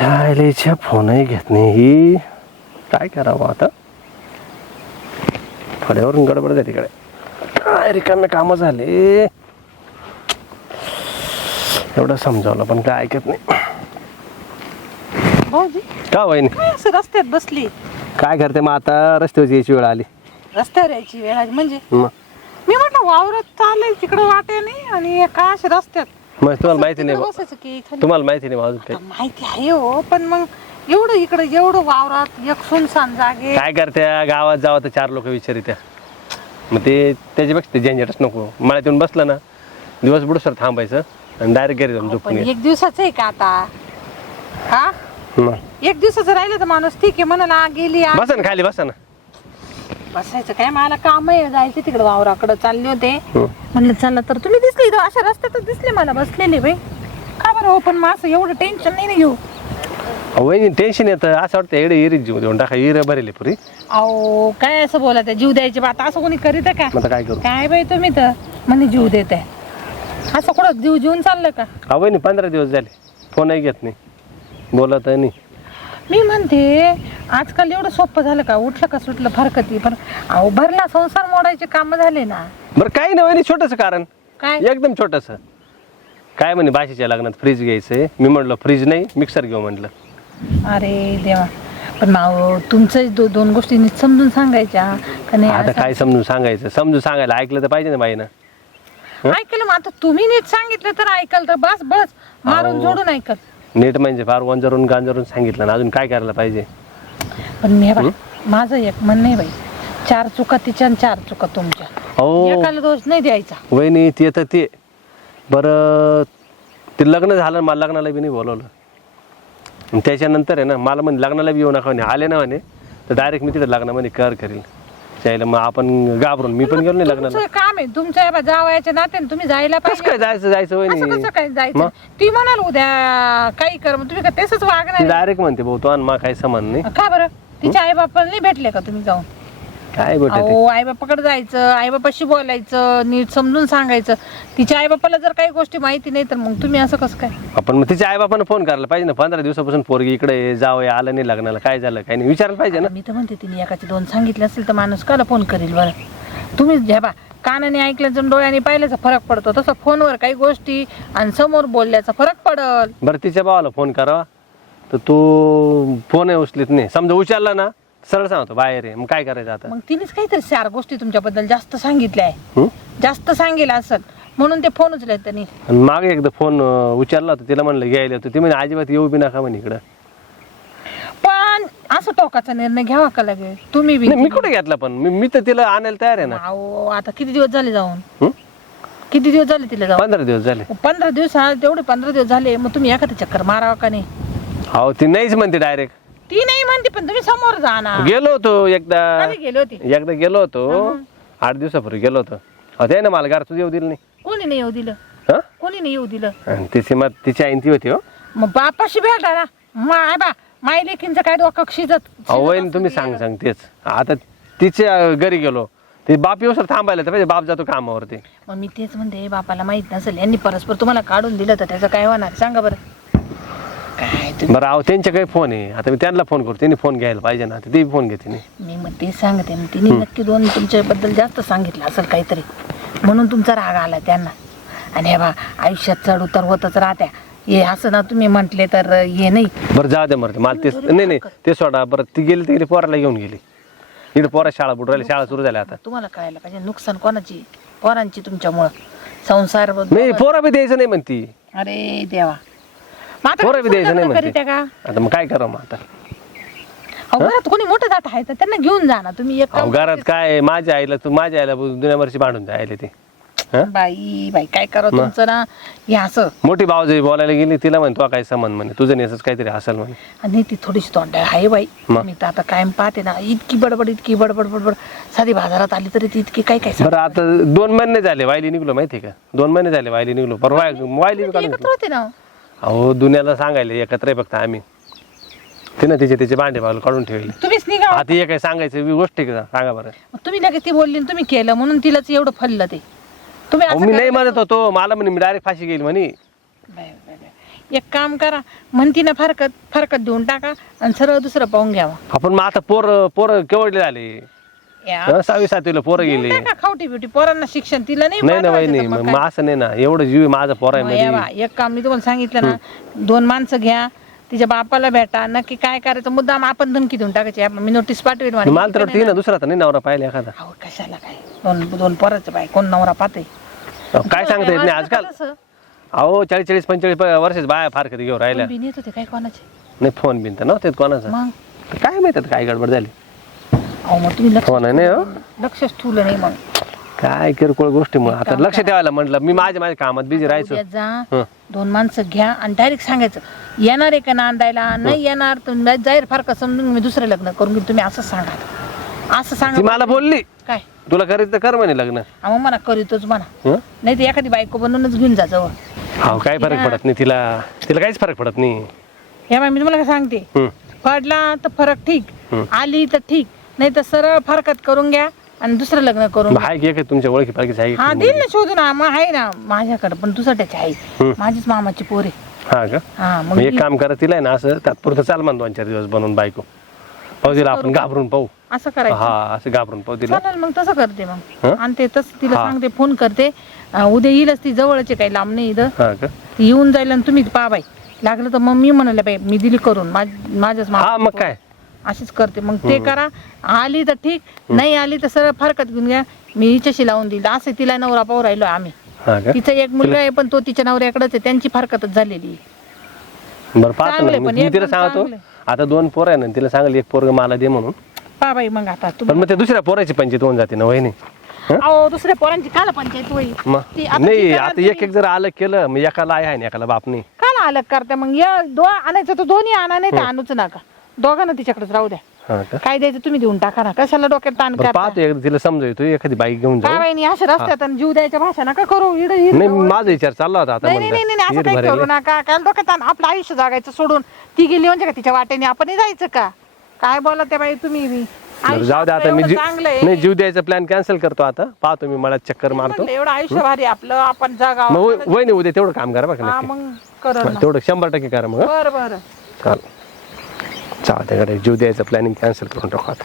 शाळेच्या फोनही घेत नाही. ही काय करावं आता? फड्यावरून गडबड झाली तिकडे. काय रिकामे कामं झाले? एवढं समजावलं पण काय ऐकत नाही. भाऊजी? का वहिनी? काय असं रस्त्यात बसली? काय करते मग आता? रस्त्यावरची यायची वेळ आली. रस्त्यावर यायची वेळ आली. म्हणजे? मग? मी म्हटलं वावरात चाललंय तिकडं वाट्याने आणि हे का असे रस्त्यात? मग तुम्हाला माहिती नाही तिकडं बा- बसायचं की खाली? तुम्हाला माहिती नाही बा अजून काही. माहिती आहे हो पण मग एवढं इकडं एवढं वावरात एक सुनसान जागे. काय करते गावात जावं तर चार लोक विचारित्या. मग ते त्याच्यापेक्षा ते झंझटच नको. मळ्यात येऊन बसलं ना दिवस बुडसर थांबायचं आणि डायरेक्ट घरी जाऊन पण झोपून एक दिवसाचं आहे का आता? हा? मग. एक दिवसाचं राहिलं तर माणूस ठीक आहे म्हणाला गेली आ- बसा ना खाली बसा ना. बसायचं काय? मला काम आहे जायचं तिकडे वावराकडे. चालले होते. हं. म्हणलं चला तर तुम्ही दिसले इथं. अशा रस्त्यातच दिसले मला बसलेले बाई. का बरं हो पण मग असं एवढं टेन्शन नाही ना घेऊ? वहिनी टेन्शन येतं असं वाटतं एवढे इरीत जीव देऊन टाका. इर भरेले पुरी. अहो काय असं बोला त्या जीव द्यायची बात असं कोणी करीत का? मग आता काय करू? काय बाई तुम्ही तर? म्हणे जीव देत आहे. असं कुठं जीव जीवन चाललं का? हा वहिनी पंधरा दिवस झाले. फोनही घेत नाही. बोलत नाही. मी म्हणते आजकाल एवढं सोपं झालं का? उठलं का सुटलं फरकती? पण अहो भरला संसार मोडायचे काम झाले ना. बरं काही नाही वहिनी छोटंसं कारण. काय? एकदम छोटंसं. काय म्हणे बाशीच्या लग्नात फ्रीज घ्यायचंय? मी म्हटलं फ्रीज नाही मिक्सर घेऊ म्हटलं अरे देवा. पण माव तुमचं दो, दोन गोष्टी नीट समजून सांगायच्या. का नाही आता असं- काय समजून सांगायचं? समजून सांगायला ऐकलं तर पाहिजे ना बाईनं. ऐकलं मग आता तुम्ही नीट सांगितलं तर ऐकल तर बस बस. मारून अहो. जोडून ऐकल. नीट म्हणजे फार वंजरून गांजरून सांगितलं ना अजून काय करायला पाहिजे? पण मी बा माझं एक म्हण नाही बाई चार चुका तिच्या आणि चार चुका तुमच्या. हो. एकाला दोष नाही द्यायचा. वहिनी ते तर ते. बरं ते लग्न झालं मला लग्नाला बी नाही बोलवलं. आणि त्याच्यानंतर आहे ना मला म्हणे लग्नाला बी येऊ नका म्हणे. आले ना म्हणे तर डायरेक्ट मी तिथे लग्नामध्ये कर करेल त्याला मग आपण घाबरून. मी पण गेलो नाही लग्नाला. तुमचं काम आहे तुमच्या या जावयाच्या नात्याने तुम्ही जायला कसं पाहिजे. काय जायचं जायचं असं वहिनी कसं काय जायचं? मग? ती म्हणाल उद्या काही कर मग तुम्ही का तसंच वागणार? डायरेक्ट म्हणते भाऊ तो आणि मा काही समान नाही. का बरं? तिच्या आई बापाला नाही भेटले का तुम्ही जाऊन? काय भेटत अहो आई बापाकडे जायचं आई बापाशी बोलायचं नीट समजून सांगायचं. तिच्या आई बापाला जर काही गोष्टी माहिती नाही तर मग तुम्ही असं कसं काय? आपण मग तिच्या आईबापानं फोन करायला पाहिजे ना. पंधरा दिवसापासून पोरगी इकडे जावं आलं नाही लग्नाला काय झालं काय नाही. विचारायला पाहिजे ना. मी तर म्हणते तिने एकाचे दोन सांगितले असेल तर माणूस काला फोन करील बरं. तुम्ही घ्या बा कानाने ऐकल्याचं आणि डोळ्याने पाहिल्याचा फरक पडतो. तसं फोनवर काही गोष्टी आणि समोर बोलल्याचा फरक पडल. बरं तिच्या भावाला फोन करावा. तर तू फोन उचलीत नाही. समजा उचलला ना सरळ सांगतो बाहेर आहे मग काय करायचं आता? मग तिनेच काहीतरी चार गोष्टी तुमच्याबद्दल जास्त सांगितल्या आहे. हं? जास्त सांगेल असेल. म्हणून ते फोन उचलत त्यांनी आणि मागे एकदा फोन अं, उचलला होता. तिला म्हणलं घ्यायला होतं ती म्हणे अजिबात येऊ बी नका म्हणे इकडं. पण असं टोकाचा निर्णय घ्यावा का लागेल तुम्ही बी नाही मी कुठे घेतला पण? मी मी तर तिला आणायला तयार आहे ना. अहो आता किती दिवस झाले जाऊन? हं? किती दिवस झाले तिला जाऊन? पंधरा दिवस झाले. पंधरा दिवस हा तेवढे पंधरा दिवस झाले. मग तुम्ही एखादं चक्कर मारावा का नाही? हो ती नाहीच म्हणते डायरेक्ट ती नाही म्हणते पण तुम्ही समोर जा ना. गेलो होतो एकदा. कधी गेली होती. एकदा गेलो होतो. आठ दिवसापूर्वी गेलो होतो. अहो, ते ना मला घर तुझं येऊ दिलं नाही. कोणी नाही येऊ दिलं? हा? कोणी नाही येऊ दिलं? आणि तिची मग तिची आईन ती होती हो. मग बापाशी भेटा ना. माय बा माय लेकींचं काय डोकं शिजत अहो वहीन तुम्ही सांग सांग तेच. आता तिच्या घरी गेलो. ते बाप येऊ सर थांबायला तर पाहिजे. बाप जातो कामावरती. मग मी तेच म्हणते बापाला माहीत नसेल. यांनी परस्पर तुम्हाला काढून दिलं तर त्याचं काय होणार? सांगा बरं. काय तुम्ही बरं अहो त्यांच्या काही फोन आहे. आता मी त्यांना फोन करतो. त्यांनी फोन घ्यायला पाहिजे ना. ते फोन घेते नाही. मी मग तेच सांगते. ना तिने नक्की दोन तुमच्याबद्दल जास्त सांगितलं असेल काहीतरी. म्हणून तुमचा राग आला त्यांना. आणि हे बा आयुष्यात चढ उतार होतच राहत्या. हे असं ना तुम्ही म्हटले तर हे नाही. बरं जाऊ दे मरते. मला तेच नाही नाही. ते सोडा. बरं ती गेली ती गेली पोराला घेऊन गेली. इकडे पोरा शाळा बुड राहिली शाळा सुरू झाल्या आता. तुम्हाला कळायला पाहिजे. नुकसान कोणाची? पोरांची तुमच्यामुळं. संसार नाही पोरा बी द्यायचं नाही म्हणती. अरे देवा. मग आता पोरं बी द्यायचं नाही लग्न म्हणते. करीत्या का? आता मग काय करावं मग आता? अहो, घरात कोणी मोठं जात आहे तर त्यांना घेऊन जा ना. तुम्ही एक अहो घरात काय आहे, माझ्या आईला तू माझ्या आईला दुनिया वर्षी भांडून जायला ते. हं? बाई बाई काय करा तुमचं ना? हे असं. मोठी भावजई बोलायला गेली तिला म्हणे तुला काय संबंध? म्हणे. तुझं नेसच काहीतरी असेल म्हणे. आणि ती थोडीशी तोंडाळ आहे बाई. मग? मी तर आता कायम पाहते ना. इतकी बडबड इतकी बडबड बडबड. साधी बाजारात आली तरी ती इतकी काय काय बरं आता दोन महिने झाले वायली निघलो माहिती का? दोन महिने झाले वायली निघलो. बरं वाय वायली सांगते. एकत्र होते ना. अहो दुनियाला सांगायला एकत्र आहे फक्त आम्ही. तिनं तिचे तिचे भांडे भावले काढून ठेवले. तुम्हीच निघा आता हे काय सांगायचं गोष्ट आहे का? सांगा बरं. मग तुम्ही लगेच ती बोलली आणि तुम्ही केलं म्हणून तिलाच एवढं फललं ते. तुम्ही अहो असं मी करा- नाही म्हणत होतो मला म्हणे मी डायरेक्ट फाशी गेली म्हणे. एक काम करा म्हणती ना फारकत फारकत देऊन टाका आणि सरळ दुसरं पाहून घ्यावा. आपण मग आता पोर पोरं केवढले झाले? या. सहावी सातवीला पोरं देऊन गेले. टाका खावटी बिवटी. पोरांना शिक्षण तिला नाही नाही ना वहिनी मग मग? असं नाही ना. एवढं जीव आहे माझा पोर आहे मग या बा, मध्ये एक काम मी तुम्हाला सांगितलं ना दोन माणसं घ्या तिच्या बापाला भेटा नक्की काय करायचं मुद्दाम आपण धमकी देऊन टाकायची. आपण- मी नोटीस पाठवेल म्हणे. मला तर वाटतं ना? दुसरा तर नाही नवरा पाहिला एखादा. अहो, कशाला काय? दोन दोन पोराचं बाय कोण नवरा पाहते अहो, काय सांगता येत नाही आजकाल? अहो चाळीस चाळीस पंचेचाळीस प- वर्षाचे बाया फार कधी घेऊन राहिल्या. होते काय कोणाचे? नाही फोन बिन तर नव्हते कोणाचा. मग? काय माहीत आता काय गडबड झाली. अहो मग तुम्ही लक्ष नाही हो. लक्षच ठेवलं नाही मग. काय किरकोळ गोष्टी मग. आता लक्ष ठेवायला म्हटलं मी माझ्या माझ्या कामात बिझी राहायचो. उद्या जा हं. दोन माणसं घ्या आणि डायरेक्ट सांगायचं येणार आहे का नांदायला नाही येणार तुम्ही जाहीर फार का समजून मी दुसरं लग्न करून घेईन. तुम्ही असं सांगा. असं ती सांगा मला बोलली. काय? तुला करायचं तर कर म्हणे लग्न. अहो म्हणा करीतोच म्हणा. हं? नाही तर एखादी बायको बनवूनच घेऊन जा जवळ. अहो काय फरक पडत नाही तिला. तिला काहीच फरक पडत नाही. या बाई मी तुम्हाला काय सांगते. हं. पडला तर फरक ठीक. हं. आली तर ठीक. नाही तर सरळ फरकत करून घ्या आणि दुसरं लग्न करून मग आहे की एक तुमच्या ओळखी पालखीच आहे हा? देईल ना शोधून. हा, मग आहे ना माझ्याकडे पण दुसऱ्याची आहे. माझीच मामाची पोरे. हा का? हा मग मग एक ती- काम करा तिला आहे ना असं तात्पुरतं चाल मान दोन चार दिवस बनवून बायको. पाहू तिला आपण घाबरून पाहू. असं करायचं? हा असं घाबरून पाहू तिला. चालेल मग तसं करते मग. हं? आणि ते तसं तिला हा. सांगते फोन करते. अं, उद्या येईलच ती जवळच काही लांब नाही इथं. हा का? ती येऊन जाईल आणि तुम्ही पा बाई. लागलं तर मग मी म्हणाले बाई मी दिली करून. माझ- माझ्याच हा मामा मग काय? अशीच करते. मग ते करा. आली तर ठीक. नाही आली तर सरळ फरकत घेऊन घ्या. मी हिच्याशी लावून दिली असं तिला नवरा पाहू राहिलो आम्ही. हा का? तिचा एक मुलगा आहे पण तो तिच्या नवऱ्याकडेच आहे. त्यांची फारकतच झालेली आहे. बरं पाहतो चांगलं ना आहे, पण मी तिला सांगतो. चांगलं. आता दोन पोर आहे ना तिला सांगेल एक पोरग मला दे म्हणून. पा बाई मग आता. पण मग ते दुसऱ्या पोराची पंचायत होऊन जाते ना वहिनी. अहो दुसऱ्या पोरांची काल पंचायत होईल मग ती आता नाही ती आता एक एक जर आलं केलं मग एकाला आहे आणि एकाला बाप नाही. काल अलग करते मग या दो आणायचं तर दोन्ही आणा नाही तर आणूच नका. दोघांना तिच्याकडेच राहू द्या. हा का? काय द्यायचं तुम्ही देऊन टाका ना. कशाला डोक्यात ताण बरं करता? पाहतो एकदा तिला समजवतो एखादी बाईक घेऊन काय जाऊ बाई अशा रस्त्यात आणि जीव द्यायच्या भाषा नका करू. इड इड नाही माझा विचार चालला होता आता नाही नाही नाही नाही, असं काही करू नका. काय डोक्यात ताण आपलं आयुष्य जागायचं सोडून. ती गेली म्हणजे का तिच्या वाटेने? आपण जायचं का? काय बोला त्या बाई तुम्ही? बी? आयुष्य जाऊ दे आता. मी एवढं जीव चांगलं आहे. नाही जीव द्यायचा प्लॅन कॅन्सल करतो आता. पाहतो मी मला चक्कर मारतो. म्हणलं, एवढं आयुष्य भारी आपलं. आपण जगावं. मग वय- वय नाही उद्या तेवढं काम करा बघा हा नक्की. मग कर तेवढं शंभर टक्के करा मग हं? बर बर. चाल चाल त्याकडे जीव द्यायचं प्लॅनिंग कॅन्सल करून टाकू आता.